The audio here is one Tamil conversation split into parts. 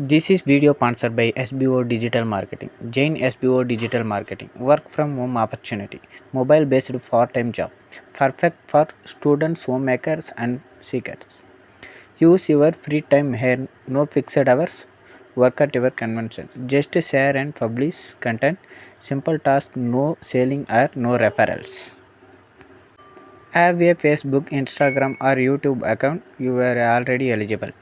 This is video sponsored by SBO Digital Marketing. Jain SBO Digital Marketing. Work from home opportunity. Mobile based part-time job. Perfect for students, homemakers and seekers. Use your free time here. No fixed hours. Work at your convention. Just share and publish content. Simple task. No selling or no referrals. Have a Facebook, Instagram or YouTube account. You are already eligible.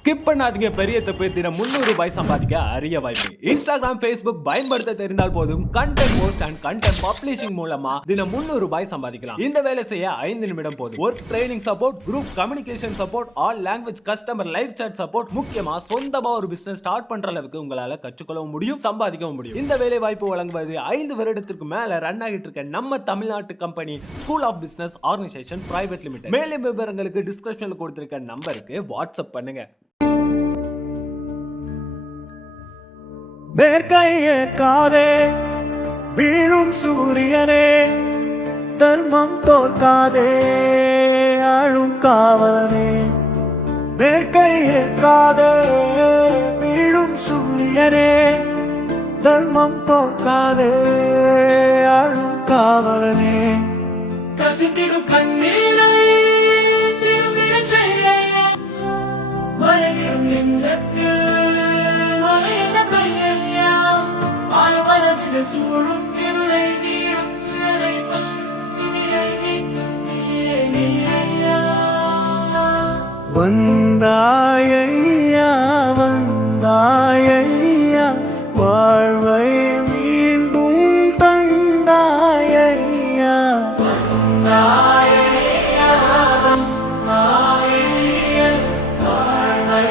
Skip பண்ணாதீங்க. பெரிய தப்பு. தினம் 300 ரூபாய் சம்பாதிக்க அரிய வாய்ப்பு. இன்ஸ்டாகிராம், ஃபேஸ்புக் பயன்படுத்த தெரிந்தால் போதும் content post and content publishing மூலமா தினம் 300 ரூபாய் சம்பாதிக்கலாம். இந்த வேலை செய்ய 5 நிமிடம் போதும். Work training support, group communication support, all language customer live chat support, முக்கியமா சொந்தமா ஒரு பிசினஸ் ஸ்டார்ட் பண்ற அளவுக்கு உங்களால கற்றுக்கொள்ளவும் முடியும், சம்பாதிக்கவும் முடியும். இந்த வேலை வாய்ப்பு வழங்குவது 5 வருடத்திற்கு மேல ரன் ஆகிட்டு இருக்க நம்ம தமிழ்நாட்டு company school of business organisation private limited. மேலும் விவரங்களுக்கு டிஸ்கிரிப்ஷன்ல கொடுத்திருக்க நம்பருக்கு வாட்ஸ்அப் பண்ணுங்க. மேற்கையேற்காதே வீழும் சூரியனே, தர்மம் தோற்காதே ஆளும் காவலனே. மேற்கையேற்காதே வீழும் சூரியனே, தர்மம் தோற்காதே ஆளும் காவலனே. கசித்திடும் கண்ணீரை திரும்பிடச் செய்ய மறைவிடும் நெஞ்சத்தில் சூழும் இல்லை நீரும் வந்தாயையா வந்தாயையா, வாழ்வை மீண்டும் தந்தாயையா. வந்தாயையா வந்தாயையா, வாழ்வை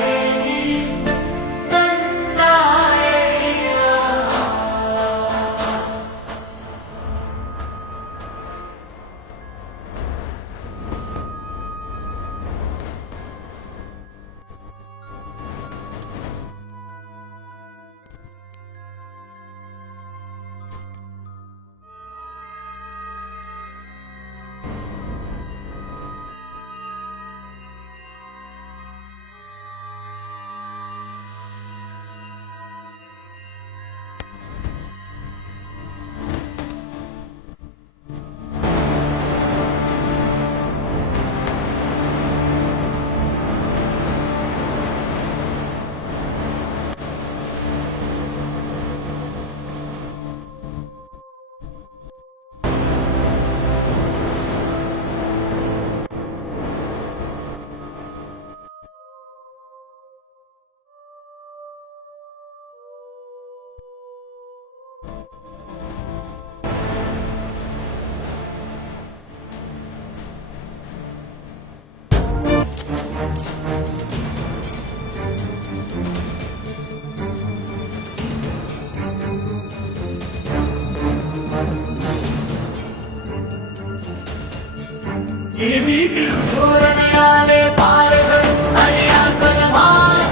பூரணையாலே பாருங்கள் அரியாசனமாய்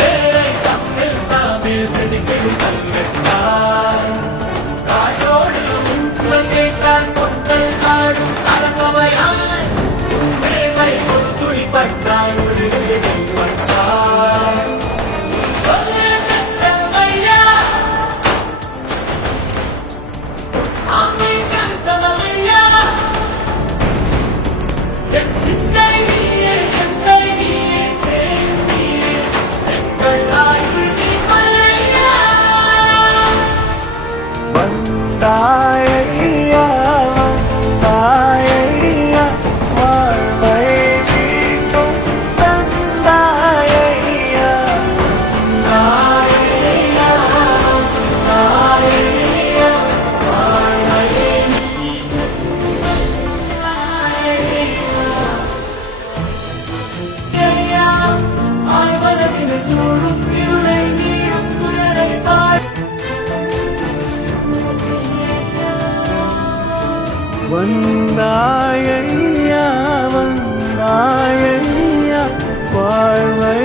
வேலை சம்மில் சாமி செடிக்கெடு கல்வெட்டார் காற்றோடு கேட்டான் பொங்கல் நாடும் அரசவையாய் மேலை துடிப்பட்டாய் ஒரு பட்டார் வந்தாயையா வந்தாயையா, வாழ்வை மீண்டும் தந்தாயையா. வந்தாயையா வந்தாயையா, வாழ்வை ஆழ்வனதில் சூழும் இருளை நீடும் குதிரை பாய். வந்தாயையா வந்தாயையா, வாழ்வை